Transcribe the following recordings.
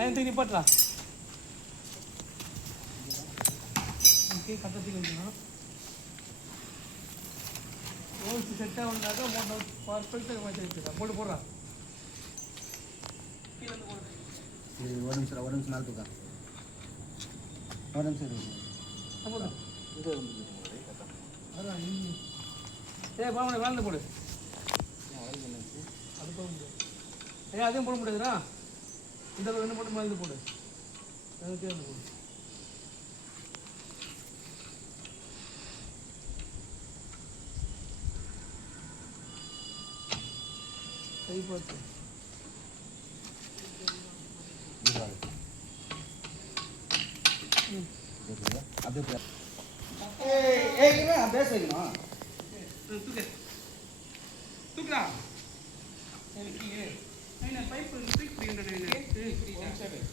தூக்கி நிப்பாட்டா. ஓகே, கட்டத்துக்கு வந்துடும். ஓசி செட்டாக வந்தாக்கா மோட்டர் பர்ஃபெக்டாக மாற்றி வச்சுருக்கா. போட்டு போடுறா. கீழே வந்து போடு. ஒரு நிமிஷம் நாள் தூக்கா. ஒரு நிமிஷம் போதும். அதான் பாவனை வாழ்ந்து போடு. அது போக முடியாது. அதையும் போட முடியாதுடா. இந்த என்ன போட்டு மருந்து போடு. தேர்ந்து போடு. கை பார்த்து பேசுறீங்களா? தூக்குடா.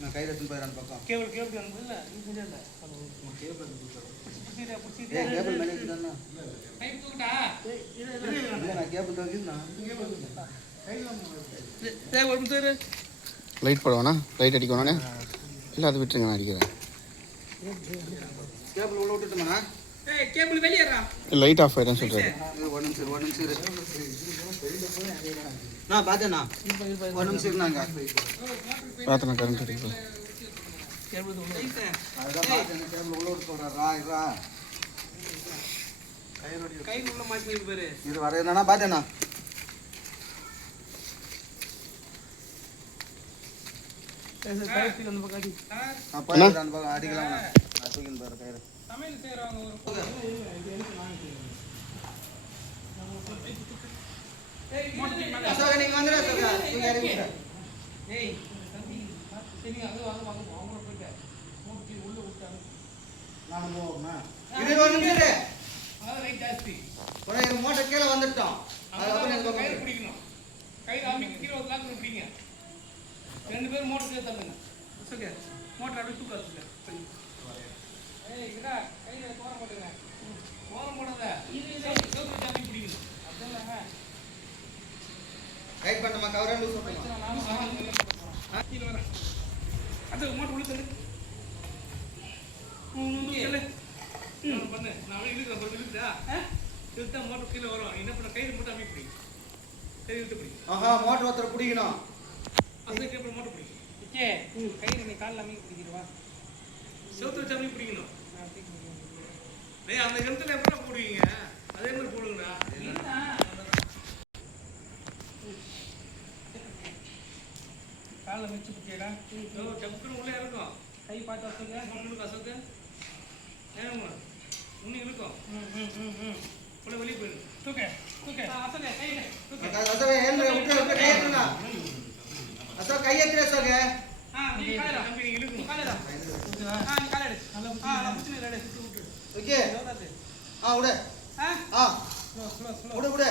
நான் கையில் எடுத்து போயிடறான் பக்கம். கேபிள் அனுப்புல இல்லை. கேபிள் மேலே இருக்குதாண்ணா? தூக்குடா. நான் கேபிள் வைக்கிறேண்ணா. லைட் போடுவானா? லைட் அடிக்கணும்ண்ணே? இல்லை அது விட்டுருங்க, நான் அடிக்கிறேன். கேபிள் உள்ள விட்டுட்டோம்ண்ணா. கேபிள் வெளியேறா. லைட் ஆஃப் ஆகிடுன்னு சொல்கிறாரு. ஒரு நிமிஷம் நான் பார்த்தேண்ணா. ஒரு நிமிஷம் இருந்தாங்க. பார்த்தேண்ணா, கரண்ட் அடிக்கும். அதுதான் பார்த்தேன். கேபிள் உள்ள விட்டு சொல்கிறா. கை உள்ள மாட்டி பாரு. இது வர என்னன்னா பார்த்தேண்ணா. அடிக்கலாம். நான் தூக்கின்னு போயிடுறேன் கயிறு. சமையல் செய்கிறவங்க ஒரு நீங்க வந்துடு அசோகா. ஏய் சரி, அது வாங்க அவங்கள போயிட்டேன். மூட்டி உள்ள விட்டாங்க. நான் போவோம்ண்ணா. இது ஒரு நிமிஷம். அதான் ரைட் ஜாஸ்தி. மோட்டர் கீழே வந்துட்டோம். அதுக்கப்புறம் கயிறு பிடிக்கணும். கயிறு அமைக்க கீழே ஒரு லாக்கு பிடிங்க. 2 பேரும் மோட்டர் சேர்த்து தள்ளுங்க. ஓகே, மோட்டர் அப்படியே தூக்க வச்சுக்க. ஏய் இதா கையில தோரம் போடுங்க. தோரம் போடாத. சோத்து ஜாதி பிடிக்கணும். அப்படியே ரைட் பண்ணமா கவரே லூஸ் பண்ணலாம். கீழ வர. அந்த மோட்டர் உள்ள தள்ளு. தள்ளு. பண்ணு. நான் இழுக்கிறேன். அப்புறம் இழுக்குதா? இழுத்தா மோட்டர் கீழே வரும். என்ன பண்ண கயிறு மட்டும் அமைக்க பிடி. கயிறு இழுத்து பிடி. ஆஹா, மோட்டர் ஒருத்தர் பிடிக்கணும். அந்த கேபிள் மோட்டர் பிடி. ஓகே, கயிறு நீ கால்ல அமைக்க பிடிக்கிறவா? சோத்து வச்சு அமைக்க பிடிக்கணும். டேய், அந்த கணத்துல எப்படி போடுவீங்க? அதே மாதிரி போடுங்கடா. கால்ல மிச்சு பிடிக்கடா. ஜப்புன்னு உள்ளே இருக்கும். கை பார்த்து வச்சுங்க. மோட்டருக்கு அசோக்கு. ஏமா இன்னும் இருக்கும். உள்ள வெளியே போயிடு. தூக்க அசோக கை அசோக ஏந்து விட்டு கை ஏத்துங்க. அசோக கை ஏத்துற அசோக. நீ காலடா. தம்பி நீ இழுக்கு. காலடா. நீ காலடு. நல்லா புடிச்சு ரெடி சுத்தி விட்டு. ஓகே. விடு. விடு.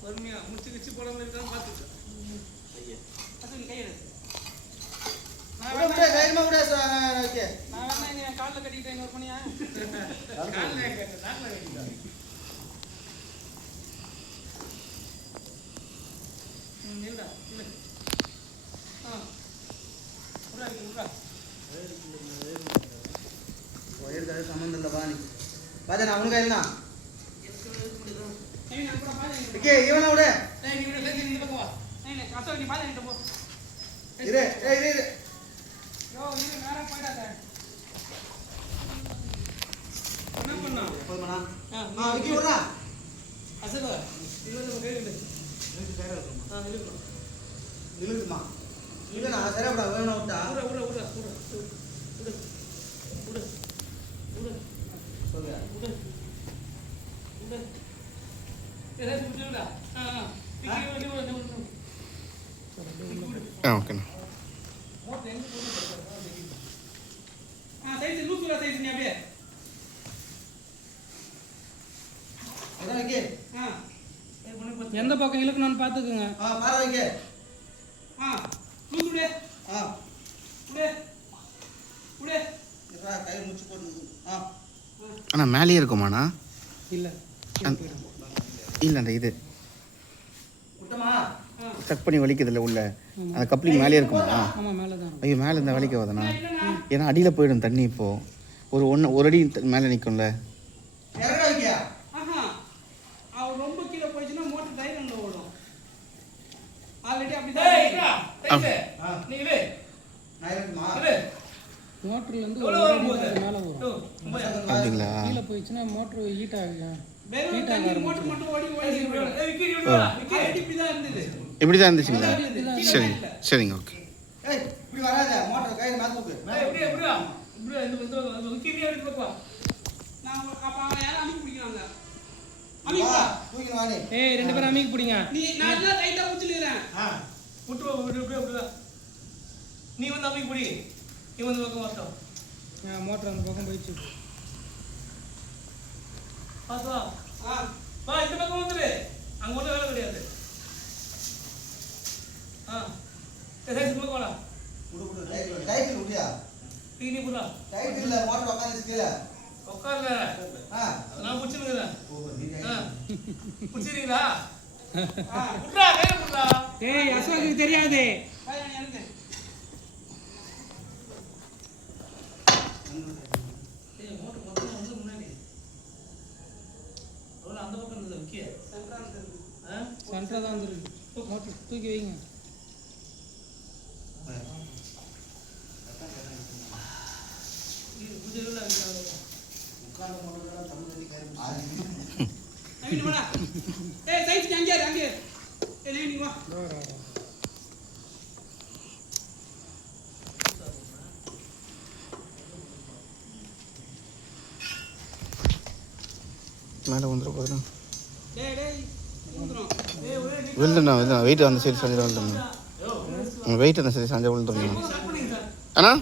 பொறுமையா முடிச்சு போடாம இருக்கான்னு பாத்துக்க. ஐயா. அது நீ கை எடு. விடு தைரியமா விடு. ஓகே. நான் வேணா நீ கால்ல கட்டிட்டேன் ஒரு மணியா? கால்ல கட்ட நாக்ல கட்டிட்டா. நில்டா. இல்ல. உடா. ஒயர்கார சம்பந்தம் இல்ல பாணி. பாதே நான் உனக்கு என்ன? ஓகே, இவனை விடு. டேய் நீ விடு. லேசி நீ போ. டேய் அசோக் நீ பாத்து நின்னு போ. இரு. யோ நீ நேரா போய்டாத. என்ன பண்ணா? போய்மனா. விக்கி விடுடா. அசோக் இவன் நம்ம கையில இருக்கு. எனக்கு கையில இருக்குமா? இருக்கு. இழுக்குமா? இல்ல நான் சரியாடா வேணும் விட்டா. உட. சொல்லுங்க. உட. ஏதா புடிச்சுடா. ஓகேண்ணா. மோட்டர் எங்க போகுது? சைஸ் லூசுல சைஸ் நீ அப்படியே. அதான் வைக்கே. எந்த பக்கம் இழுக்கணும்னு பாத்துக்கோங்க. பாரு வைக்கே. லூசு விடு. விடு. இப்ப கை முச்சு போடு. அண்ணா மேலேயே இருக்குமாண்ணா? இல்ல இல்லை அந்த இது விட்டமா? செக் பண்ணி வலிக்குதுல்ல உள்ள அந்த கப்ளிங் மேலே இருக்குமா? ஆமாம் மேலே தான். ஐயோ மேலே இருந்தால் வலிக்க வருதுண்ணா. ஏன்னா அடியில் போயிடும் தண்ணி இப்போது ஒரு அடி மேலே நிற்கும்ல. இறங்க வைக்கியா? ஆஹா அவர் ரொம்ப கீழே போயிடுச்சுன்னா மோட்டர் டைரன்ல ஓடும். ஆல்ரெடி அப்படிதான். நீங்களே நான் இருக்குமா? மோட்டர்ல இருந்து எவ்வளவு வரும் போகுது? மேலே வரும். அப்படிங்களா? கீழே போயிடுச்சுன்னா மோட்டர் ஹீட் ஆகும். வெறும் தண்ணி மோட்டர் மட்டும் ஓடி போயிடும். இப்படி தான் இருந்தது. இப்படி தான் இருந்துச்சுங்களா? சரி சரிங்க ஓகே. ஏய் இப்படி வராத, மோட்டர் கையில மேல தூக்கு. வா, தூக்கின்னு வா நீ. ஏய் ரெண்டு பேரும் அமிக்கு பிடிங்க. நான் தான் டைட்டா புடிச்சிடுறேன். நீ வந்து அமிக்கு பிடி. நீ வந்து பக்கம் வரட்டும். மோட்டர் அந்த பக்கம் போயிடுச்சு. பாத்து வா. வா இந்த பக்கம் வந்துரு. அங்க ஒண்ணும் வேலை கிடையாது. சரி பக்கம் வாடா. குடு டைட்டில் உடியா? நீ புடா. டைட்டில்ல மோட்டர் உட்கார்ந்து கீழ. உட்கார்ல. நான் புடிச்சிருக்கேன். புடிச்சிரீங்களா? புடா கையில புடா. ஏய் அசோக்கு தெரியாது. சென்டரா தான் வந்துருக்கு. மோட்டர் தூக்கி வைங்க. ஏய் சைஸ் அங்கே ஏய் நீ வா. மேலே வந்துட போதுண்ணா. டேய் விழுந்துண்ணா வெயிட் அந்த சைடு சாஞ்சா விழுந்துண்ணா. வெயிட் அந்த சைடு சாஞ்சா விழுந்துருண்ணா. அண்ணா